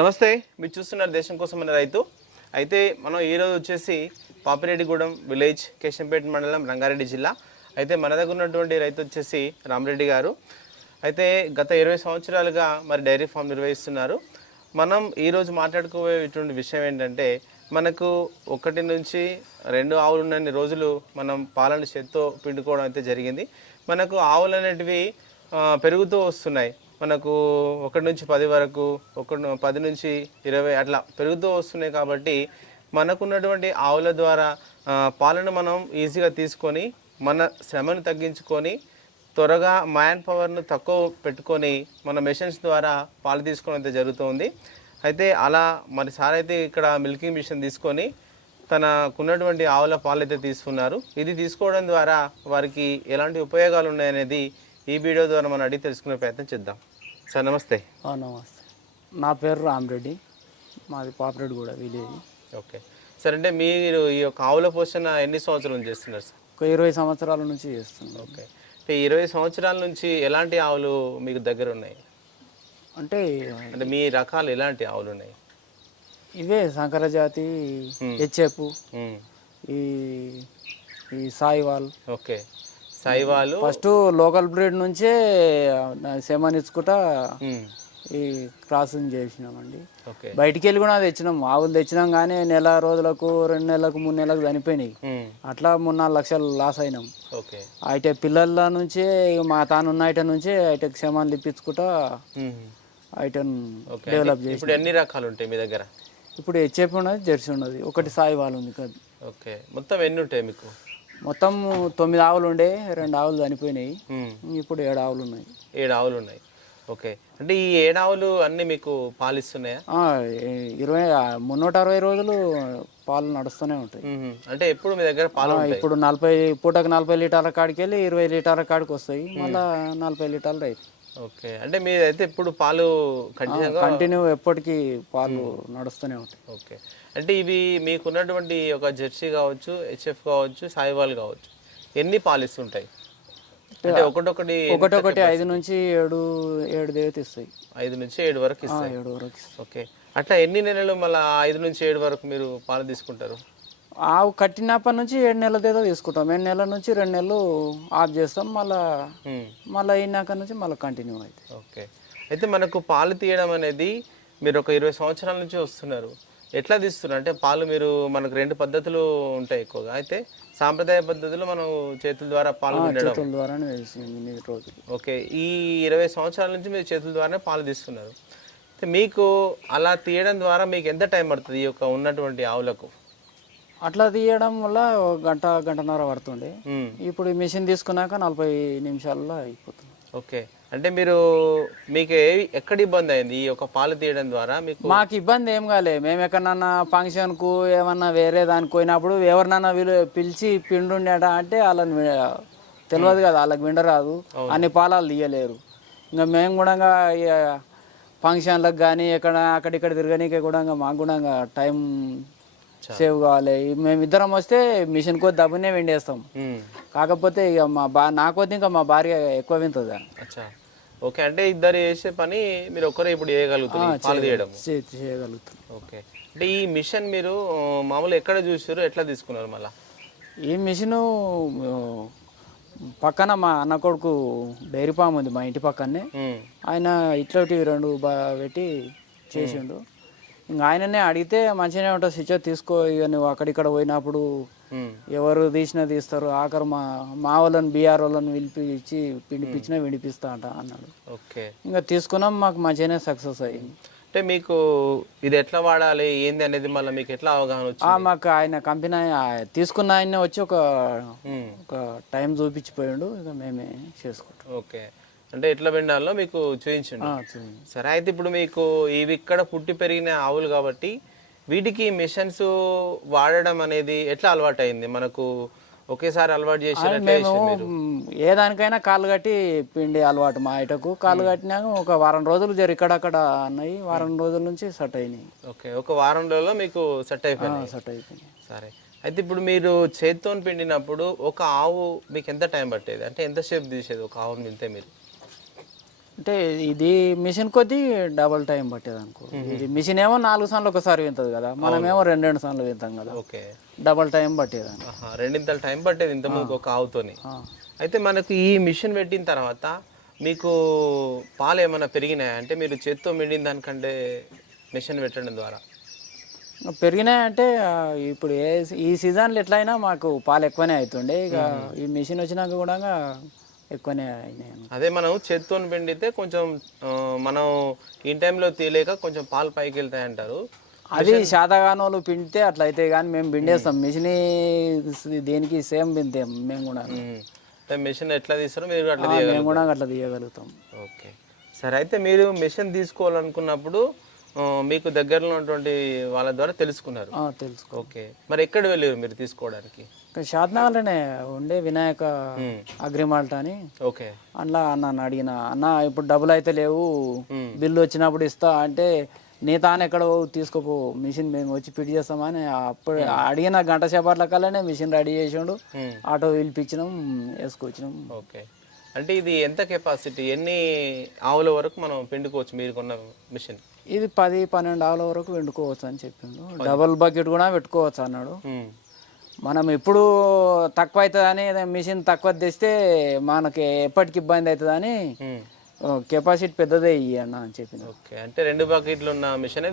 నమస్తే. మీరు చూస్తున్నారు దేశం కోసం మన రైతు. అయితే మనం ఈరోజు వచ్చేసి పాపిరెడ్డిగూడెం విలేజ్ కేశంపేట మండలం రంగారెడ్డి జిల్లా. అయితే మన దగ్గర ఉన్నటువంటి రైతు వచ్చేసి రామరెడ్డి గారు. అయితే గత ఇరవై సంవత్సరాలుగా మరి డైరీ ఫామ్ నిర్వహిస్తున్నారు. మనం ఈరోజు మాట్లాడుకోబోయేటువంటి విషయం ఏంటంటే మనకు ఒకటి నుంచి రెండు ఆవులు ఉన్నన్ని రోజులు మనం పాలను చేత్తో పిండుకోవడం అయితే జరిగింది. మనకు ఆవులు అనేటివి పెరుగుతూ వస్తున్నాయి. మనకు ఒకటి నుంచి పది వరకు ఒక పది నుంచి ఇరవై అట్లా పెరుగుతూ వస్తున్నాయి కాబట్టి మనకున్నటువంటి ఆవుల ద్వారా పాలను మనం ఈజీగా తీసుకొని మన శ్రమను తగ్గించుకొని త్వరగా మ్యాన్ పవర్ను తక్కువ పెట్టుకొని మన మెషిన్స్ ద్వారా పాలు తీసుకోవడం అయితే జరుగుతుంది. అయితే అలా మరి సార్ అయితే ఇక్కడ మిల్కింగ్ మిషన్ తీసుకొని తనకున్నటువంటి ఆవుల పాలు అయితే తీసుకున్నారు. ఇది తీసుకోవడం ద్వారా వారికి ఎలాంటి ఉపయోగాలు ఉన్నాయనేది ఈ వీడియో ద్వారా మనం అడిగి తెలుసుకునే ప్రయత్నం చేద్దాం. సార్ నమస్తే. నమస్తే. నా పేరు రామరెడ్డి. మాది పాపరెడ్డి కూడా విలేజ్. ఓకే. సార్ అంటే మీరు ఈ యొక్క ఆవుల పోషణ ఎన్ని సంవత్సరాల నుంచి చేస్తున్నారు సార్? ఒక ఇరవై సంవత్సరాల నుంచి చేస్తున్నాం ఓకే. అంటే ఇరవై సంవత్సరాల నుంచి ఎలాంటి ఆవులు మీకు దగ్గర ఉన్నాయి అంటే అంటే మీ రకాలు ఎలాంటి ఆవులు ఉన్నాయి ఇవే సంకర జాతి హెచ్ఎఫ్. ఈ ఈ Sahiwal. Okay. Sahiwal. First local breed నుంచే సెమన్ ఇచ్చుకుంటా మ్మ్. ఈ క్రాసింగ్ చేసినామండి. బయటికి వెళ్ళి కూడా తెచ్చినాం. ఆవులు తెచ్చినాం కానీ నెల రోజులకు రెండు నెలలకు మూడు నెలలకు చనిపోయినాయి. అట్లా మూడు నాలుగు లక్షలు లాస్ అయినాం. అయితే పిల్లల నుంచే మా తానున్న ఐటమ్ నుంచే ఐటెక్ సెమాన్లు ఇప్పించుకుంటా మ్మ్. ఐటమ్ డెవలప్ చేసి ఇప్పుడు ఎన్ని రకాలు ఉంటాయి మీ దగ్గర? ఇప్పుడు హెచ్ఎఫ్ ఉన్నది జెర్సీ ఉన్నది. ఒకటి సాయి వాళ్ళు ఉంది కదా. ఓకే. మొత్తం ఎన్ని ఉంటాయి మీకు? మొత్తం తొమ్మిది ఆవులు ఉండే రెండు ఆవులు చనిపోయినాయి. ఇప్పుడు ఏడు ఆవులు ఉన్నాయి. ఏడు ఆవులు ఉన్నాయి. ఓకే. అంటే ఈ ఏడు ఆవులు అన్నీ మీకు పాలిస్తున్నాయా? ఇరవై మున్నూట అరవై రోజులు పాలు నడుస్తూనే ఉంటాయి. అంటే ఎప్పుడు మీ దగ్గర పాలు ఇప్పుడు నలభై పూటకు నలభై లీటర్ల కాడికి వెళ్ళి ఇరవై లీటర్ల కాడికి వస్తాయి. మళ్ళా నలభై లీటర్లు రైతు. ఓకే. అంటే మీదైతే ఇప్పుడు పాలు కంటిన్యూగా కంటిన్యూ ఎప్పటికీ పాలు నడుస్తూనే ఉంటాయి. ఓకే. అంటే ఇవి మీకున్నటువంటి ఒక జెర్సీ కావచ్చు హెచ్ఎఫ్ కావచ్చు సాయివాల్ కావచ్చు ఎన్ని పాలిస్తుంటాయి? అంటే ఒకటొకటి ఒకటొకటి ఐదు నుంచి ఏడు ఏడు దేవత ఇస్తాయి. ఐదు నుంచి ఏడు వరకు ఇస్తాయి. ఏడు వరకు ఇస్తాయి. ఓకే. అట్లా ఎన్ని నెలలు మళ్ళీ ఐదు నుంచి ఏడు వరకు మీరు పాలు తీసుకుంటారు? ఆవు కట్టినప్పటి నుంచి ఏడు నెలల దేదో తీసుకుంటాం. ఏడు నెలల నుంచి రెండు నెలలు ఆఫ్ చేస్తాం. మళ్ళా. మళ్ళీ అయినాక నుంచి మళ్ళీ కంటిన్యూ అవుతాయి. ఓకే. అయితే మనకు పాలు తీయడం అనేది మీరు ఒక ఇరవై సంవత్సరాల నుంచి వస్తున్నారు. ఎట్లా తీస్తున్నారు? అంటే పాలు మీరు మనకు రెండు పద్ధతులు ఉంటాయి ఎక్కువగా. అయితే సాంప్రదాయ పద్ధతిలో మనం చేతుల ద్వారా పాలు చేతుల ద్వారానే ఓకే. ఈ ఇరవై సంవత్సరాల నుంచి మీరు చేతుల ద్వారానే పాలు తీస్తున్నారు. మీకు అలా తీయడం ద్వారా మీకు ఎంత టైం పడుతుంది? ఈ యొక్క ఉన్నటువంటి ఆవులకు? అట్లా తీయడం వల్ల గంట గంటన్నర పడుతుండే. ఇప్పుడు ఈ మిషన్ తీసుకున్నాక నలభై నిమిషాల్లో అయిపోతుంది. ఓకే. అంటే మీరు మీకు ఎక్కడ ఇబ్బంది అయింది? ఈ యొక్క పాలు తీయడం ద్వారా మీకు మాకు ఇబ్బంది ఏం కాలే. మేము ఎక్కడన్నా ఫంక్షన్కు ఏమన్నా వేరే దానికి పోయినప్పుడు ఎవరినన్నా వీళ్ళు పిలిచి పిండుండేట అంటే వాళ్ళని తెలియదు కదా వాళ్ళకి విండరాదు అన్ని పాలాలు తీయలేరు. ఇంకా మేము కూడా ఫంక్షన్లకు కానీ ఎక్కడ అక్కడిక్కడ తిరగనీకే కూడా మాకు కూడా టైం సేవ్ కావాలి. మేము ఇద్దరం వస్తే మిషన్ కొద్ది దబ్బునే వెండేస్తాం. కాకపోతే ఇక మా బా నా కొద్ది ఇంకా మా భార్య ఎక్కువ వింటుంది అచ్చా. ఓకే అంటే ఇద్దరు చేసే పని మీరు ఒక్కరే ఇప్పుడు చేయగలుగుతారు చేయగలుగుతాం. ఓకే. అంటే ఈ మిషన్ మీరు మామూలు ఎక్కడ చూసారు ఎట్లా తీసుకున్నారు మళ్ళా? ఈ మిషను పక్కన మా అన్న కొడుకు డైరీ ఫామ్ ఉంది మా ఇంటి పక్కనే. ఆయన ఇట్లాంటి రెండు బా పెట్టి చేసిండు. ఇంకా ఆయననే అడిగితే మంచిగానే ఉంటుంది స్విచ్ తీసుకో ఇక నువ్వు అక్కడిక్కడ పోయినప్పుడు. ఎవరు తీసినా తీస్తారు. ఆఖరు మా మా వాళ్ళని బీఆర్ వాళ్ళని పిలిపించి పిండిపించినా వినిపిస్తా అంట అన్నాడు. ఓకే. ఇంకా తీసుకున్నాం మాకు మంచిగానే సక్సెస్ అయ్యింది అంటే మీకు ఇది ఎట్లా వాడాలి ఏంది అనేది మళ్ళీ మీకు ఎట్లా అవగాహన వచ్చింది? మాకు ఆయన కంపెనీ తీసుకున్న ఆయన వచ్చి ఒక. ఒక టైం చూపించిపోయాడు ఇక మేమే చేసుకుంటాం. ఓకే. అంటే ఎట్లా పిండాలో మీకు చూపించండి. సరే అయితే ఇప్పుడు మీకు ఇవి ఇక్కడ పుట్టి పెరిగిన ఆవులు కాబట్టి వీటికి మిషన్స్ వాడడం అనేది ఎట్లా అలవాటు అయింది మనకు ఒకేసారి అలవాటు చేసి ఏ దానికైనా కాళ్ళు కట్టి పిండి అలవాటు మా ఇటకు. కాళ్ళు కట్టినాక ఒక వారం రోజులు జరి ఇక్కడక్కడ అన్నాయి వారం రోజుల నుంచి సెట్ అయినాయి. ఓకే ఒక వారం రోజుల్లో మీకు సెట్ అయిపోయింది సెట్ అయిపోయినాయి. సరే అయితే ఇప్పుడు మీరు చేత్తో పిండినప్పుడు ఒక ఆవు మీకు ఎంత టైం పట్టేది? అంటే ఎంతసేపు తీసేది ఒక ఆవును మింతే మీరు? అంటే ఇది మిషన్ కొద్దీ డబల్ టైం పట్టేది అనుకో. ఇది మిషన్ ఏమో నాలుగు సార్లు ఒకసారి వింతది కదా. మనమేమో రెండు రెండు సార్లు వింటాం కదా. ఓకే. డబల్ టైం పట్టేదాన్ని ఆహా, రెండింతల టైం పట్టేది ఇంత ముందుకు ఒక ఆవుతోని. అయితే మనకు ఈ మిషన్ పెట్టిన తర్వాత మీకు పాలు ఏమైనా పెరిగినాయా? అంటే మీరు చేత్తో మిండిన దానికంటే మిషన్ పెట్టడం ద్వారా. పెరిగినాయంటే ఇప్పుడు ఏ ఈ సీజన్లో ఎట్లయినా మాకు పాలు ఎక్కువనే అవుతుండే. ఇక ఈ మిషన్ వచ్చినాక కూడా ఎక్కువనే అయినాయి. అదే మనం చేత్తో పిండితే కొంచెం మనం ఈ టైంలో తీయలేక కొంచెం పాలు పైకి వెళ్తాయి అంటారు అది శాతగానోళ్ళు పిండితే అట్లా అయితే కానీ మేము పిండేస్తాం. మిషన్ దేనికి సేమ్ పిండితే మేము కూడా. మిషన్ ఎట్లా తీస్తారో? మీరు అట్లా మేము కూడా అట్లా తీయగలుగుతాం. ఓకే. సరే అయితే మీరు మిషన్ తీసుకోవాలనుకున్నప్పుడు మీకు దగ్గరలో ఉన్నటువంటి వాళ్ళ ద్వారా తెలుసుకున్నారు. తెలుసుకో ఓకే. మరి ఎక్కడ వెళ్ళారు మీరు తీసుకోవడానికి? షాద్నగర్లోనే ఉండే వినాయక అగ్రిమాల్ట్ అని. ఓకే. అందులో అన్న అడిగిన అన్న ఇప్పుడు డబ్బులు అయితే లేవు. బిల్లు వచ్చినప్పుడు ఇస్తా అంటే నీ తాను ఎక్కడ తీసుకోపో మిషన్ మేము వచ్చి ఫిట్ చేస్తామని అప్పుడు అడిగిన గంట సేపట్ల కల్లానే మిషన్ రెడీ చేసిండు. ఆటో పిలిపించినాం వేసుకొచ్చినాం. ఓకే. అంటే ఇది ఎంత కెపాసిటీ? ఎన్ని ఆవుల వరకు మనం పిండుకోవచ్చు మీరు కొన్న మిషన్? ఇది పది పన్నెండు ఆవుల వరకు వండుకోవచ్చు అని చెప్పిండు. డబుల్ బకెట్ కూడా పెట్టుకోవచ్చు అన్నాడు. మనం ఎప్పుడు తక్కువ అవుతుందని మిషన్ తక్కువ తెస్తే మనకి ఎప్పటికి ఇబ్బంది అవుతుందని. కెపాసిటీ పెద్దదే అన్న అని చెప్పింది ఓకే అంటే రెండు బకెట్లు ఉన్న మిషనే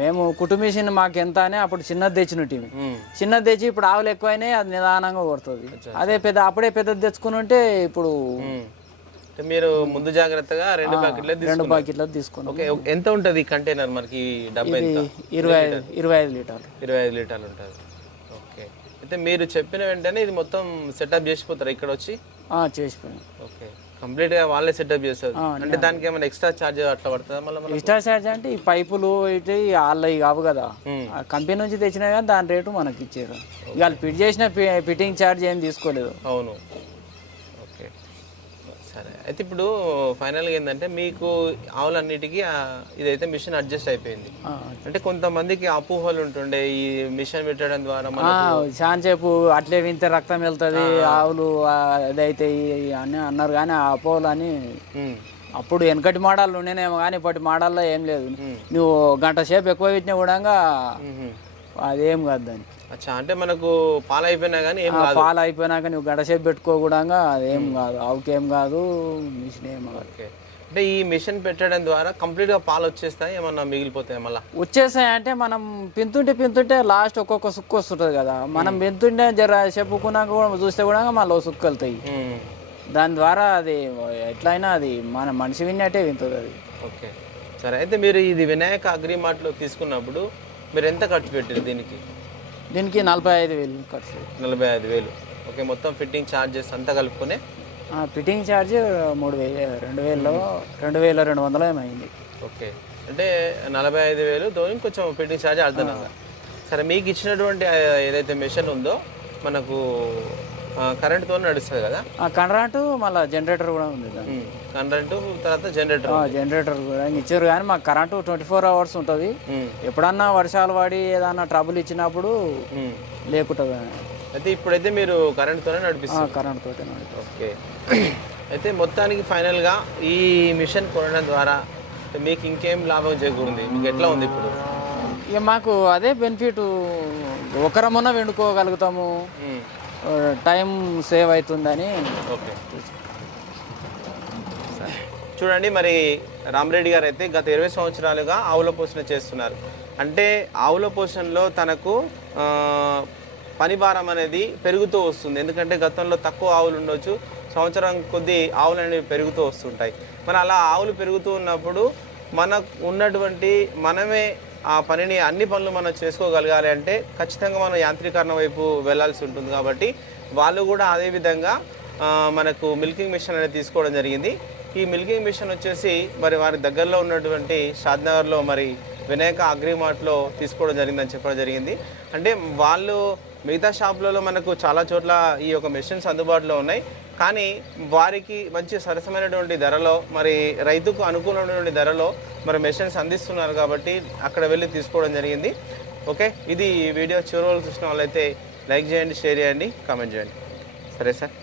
మేము కుటుంబ మిషన్ మాకు ఎంత అని అప్పుడు చిన్నది తెచ్చినట్టు చిన్నది తెచ్చి ఇప్పుడు ఆవులు ఎక్కువైనాయి అది నిదానంగా కొడుతుంది. అదే పెద్ద అప్పుడే పెద్దది తెచ్చుకుని ఉంటే ఇప్పుడు మీరు ముందు జాగ్రత్తగా రెండు బకెట్లే రెండు బాకెట్లు తీసుకున్నాం. ఓకే ఎంత ఉంటుంది కంటైనర్ మనకి డబ్బా ఇరవై ఐదు ఇరవై ఐదు లీటర్లు. ఇరవై ఐదు లీటర్లు ఉంటుంది. అయితే మీరు చెప్పిన వెంటనే ఇది మొత్తం సెటప్ చేసిపోతారు ఇక్కడ వచ్చి చేసిపోయాం ఓకే. కంప్లీట్గా వాళ్ళే సెటప్ చేస్తారు. అంటే దానికి ఏమైనా ఎక్స్ట్రా చార్జ్ అట్లా పడుతుందా మళ్ళీ? ఎక్స్ట్రా చార్జ్ అంటే ఈ పైపులు ఇటు వాళ్ళవి కావు కదా. కంపెనీ నుంచి తెచ్చినా కానీ దాని రేటు మనకి ఇచ్చారు. ఇక వాళ్ళు ఫిట్ చేసిన ఫిట్టింగ్ ఛార్జ్ ఏం తీసుకోలేదు. అవును. అయితే ఇప్పుడు ఫైనల్గా ఏంటంటే మీకు ఆవులన్నిటికీ ఇదైతే మిషన్ అడ్జస్ట్ అయిపోయింది. అంటే కొంతమందికి అపోహలు ఉంటుండే ఈ మిషన్ పెట్టడం ద్వారా మన ఆ, చాలా సేపు అట్లే వింటే రక్తం వెళ్తుంది ఆవులు ఈ- అని అన్నారు కానీ ఆ అపోలు అని అప్పుడు వెనకటి మోడాలు ఉండేనేమో కానీ ఇప్పటి మోడల్లో ఏం లేదు. నువ్వు గంట సేపు ఎక్కువ పెట్టినా కూడా. అదేం కాదు దానికి. అచ్చా అంటే మనకు పాలు అయిపోయినా కానీ ఏం ఆ పాలు అయిపోయినాక నువ్వు గంట సేపు పెట్టుకోకూడంగా అదేం కాదు ఆవుకి కాదు మిషన్ ఏం కాదు. అంటే ఈ మిషన్ పెట్టడం ద్వారా కంప్లీట్గా పాలు వచ్చేస్తాయి ఏమన్నా మిగిలిపోతాయి మళ్ళా? వచ్చేసాయి అంటే మనం పింతుంటే పింతుంటే లాస్ట్ ఒక్కొక్క సుక్కు వస్తుంటుంది కదా. మనం పింతుంటే జర చెప్పుకున్నాక కూడా చూస్తే కూడా మళ్ళీ సుక్కు వెళ్తాయి. దాని ద్వారా అది ఎట్లయినా అది మన మనిషి విన్నట్టే వింటుంది అది. ఓకే. సరే అయితే మీరు ఇది వినాయక అగ్రిమార్ట్లో తీసుకున్నప్పుడు మీరు ఎంత ఖర్చు పెట్టారు దీనికి? దీనికి నలభై ఐదు వేలు ఖర్చు. నలభై ఐదు వేలు. ఓకే మొత్తం ఫిట్టింగ్ ఛార్జెస్ అంతా కలుపుకొని? ఫిట్టింగ్ ఛార్జ్ మూడు వేలు రెండు వేలలో రెండు వేల రెండు వందలు ఏమైంది ఓకే. అంటే నలభై ఐదు వేలు తో కొంచెం ఫిట్టింగ్ ఛార్జ్ అర్థంగా సరే మీకు ఇచ్చినటువంటి ఏదైతే మిషన్ ఉందో మనకు కరెంట్తో నడుస్తుంది కదా? ఆ కనరాటు మళ్ళీ జనరేటర్ కూడా ఉంది కరెంటు తర్వాత జనరేటర్ ఆ, జనరేటర్ కూడా ఇచ్చారు కానీ మాకు కరెంటు ట్వంటీ ఫోర్ అవర్స్ ఉంటుంది ఎప్పుడన్నా వర్షాలు పడి ఏదన్నా ట్రబుల్ ఇచ్చినప్పుడు లేకుంటుంది అయితే ఇప్పుడైతే మీరు కరెంట్తోనే నడిపిస్తారు కరెంట్ నడుపుతాం. ఓకే. అయితే మొత్తానికి ఫైనల్గా ఈ మిషన్ కొనడం ద్వారా మీకు ఇంకేం లాభం చేకూరింది? మీకు ఎట్లా ఉంది ఇప్పుడు? ఇక మాకు అదే బెనిఫిట్ ఒకరమున్న వండుకోగలుగుతాము టైం సేవ్ అవుతుందని ఓకే. చూడండి మరి రామరెడ్డి గారు అయితే గత ఇరవై సంవత్సరాలుగా ఆవుల పోషణ చేస్తున్నారు. అంటే ఆవుల పోషణలో తనకు పని భారం అనేది పెరుగుతూ వస్తుంది. ఎందుకంటే గతంలో తక్కువ ఆవులు ఉండొచ్చు సంవత్సరం కొద్దీ ఆవులు అనేవి పెరుగుతూ వస్తుంటాయి. మరి అలా ఆవులు పెరుగుతూ ఉన్నప్పుడు మనకు ఉన్నటువంటి మనమే ఆ పనిని అన్ని పనులు మనం చేసుకోగలగాలి అంటే ఖచ్చితంగా మనం యాంత్రీకరణ వైపు వెళ్ళాల్సి ఉంటుంది కాబట్టి వాళ్ళు కూడా అదే విధంగా మనకు మిల్కింగ్ మిషన్ అనేది తీసుకోవడం జరిగింది. ఈ మిల్కింగ్ మిషన్ వచ్చేసి మరి వారి దగ్గరలో ఉన్నటువంటి షాద్నగర్లో మరి వినాయక అగ్రిమార్ట్లో తీసుకోవడం జరిగిందని చెప్పడం జరిగింది. అంటే వాళ్ళు మిగతా షాపులలో మనకు చాలా చోట్ల ఈ యొక్క మెషిన్స్ అందుబాటులో ఉన్నాయి. కానీ వారికి మంచి సరసమైనటువంటి ధరలో మరి రైతుకు అనుకూలమైనటువంటి ధరలో మరి మెషిన్స్ అందిస్తున్నారు కాబట్టి అక్కడ వెళ్ళి తీసుకోవడం జరిగింది. ఓకే ఇది ఈ వీడియో. చివరి వరకు చూసిన వాళ్ళైతే లైక్ చేయండి షేర్ చేయండి కామెంట్ చేయండి. సరే సార్.